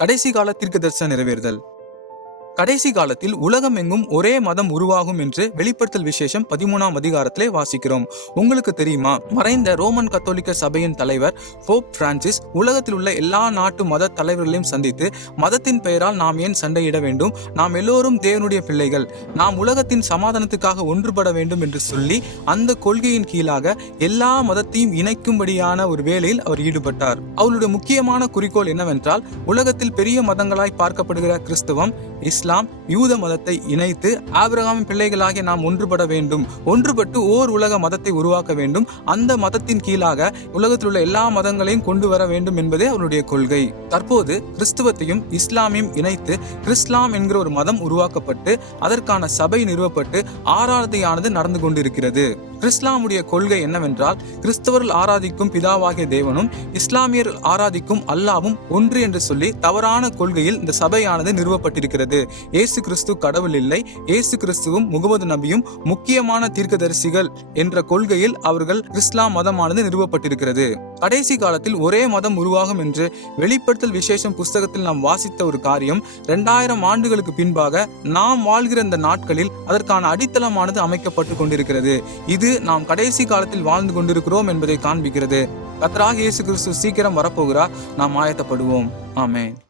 கடைசி கால தீர்க்கதரிசன நிறைவேறுதல். கடைசி காலத்தில் உலகம் எங்கும் ஒரே மதம் உருவாகும் என்று வெளிப்படுத்தல் விசேஷம் 13ஆம் அதிகாரத்திலே வாசிக்கிறோம். உங்களுக்கு தெரியுமா, மறைந்த ரோமன் கத்தோலிக்க சபையின் தலைவர் போப் பிரான்சிஸ் உலகத்தில் உள்ள எல்லா நாட்டு மத தலைவர்களையும் சந்தித்து, மதத்தின் பெயரால் நாம் ஏன் சண்டையிட வேண்டும், நாம் எல்லோரும் தேவனுடைய பிள்ளைகள், நாம் உலகத்தின் சமாதானத்துக்காக ஒன்றுபட வேண்டும் என்று சொல்லி அந்த கொள்கையின் கீழாக எல்லா மதத்தையும் இணைக்கும்படியான ஒரு வேலையில் அவர் ஈடுபட்டார். அவருடைய முக்கியமான குறிக்கோள் என்னவென்றால், உலகத்தில் பெரிய மதங்களாய் பார்க்கப்படுகிற கிறிஸ்தவம், இஸ்லாம், யூத மதத்தை இணைத்து ஆபிரகாமின் பிள்ளைகளாகிய நாம் ஒன்றுபட வேண்டும், ஒன்றுபட்டு ஓர் உலக மதத்தை உருவாக்க வேண்டும், அந்த மதத்தின் கீழாக உலகத்தில் உள்ள எல்லா மதங்களையும் கொண்டு வர வேண்டும் என்பதே அவருடைய கொள்கை. தற்போது கிறிஸ்துவத்தையும் இஸ்லாமையும் இணைத்து கிறிஸ்லாம் என்கிற ஒரு மதம் உருவாக்கப்பட்டு அதற்கான சபை நிறுவப்பட்டு ஆராதனையானது நடந்து கொண்டிருக்கிறது. கிறிஸ்லாமுடைய கொள்கை என்னவென்றால், கிறிஸ்தவர்கள் ஆராதிக்கும் பிதாவாகிய தேவனும் இஸ்லாமியர் ஆராதிக்கும் அல்லாவும் ஒன்று என்று சொல்லி தவறான கொள்கையில் இந்த சபையானது நிறுவப்பட்டிருக்கிறது. இயேசு கிறிஸ்து கடவுள் இல்லை, இயேசு கிறிஸ்துவும் முகமது நபியும் முக்கியமான தீர்க்கதரிசிகள் என்ற கொள்கையில் அவர்கள் கிறிஸ்லாம் மதமானது நிறுவப்பட்டிருக்கிறது. கடைசி காலத்தில் ஒரே மதம் உருவாகும் என்று வெளிப்படுத்தல் விசேஷம் புஸ்தகத்தில் நாம் வாசித்த ஒரு காரியம் 2000 ஆண்டுகளுக்கு பின்பாக நாம் வாழ்கிற இந்த நாட்களில் அதற்கான அடித்தளமானது அமைக்கப்பட்டு கொண்டிருக்கிறது. இது நாம் கடைசி காலத்தில் வாழ்ந்து கொண்டிருக்கிறோம் என்பதை காண்பிக்கிறது. கர்த்தராகிய இயேசு கிறிஸ்து சீக்கிரம் வரப்போகிறார். நாம் ஆயத்தப்படுவோம். ஆமென்.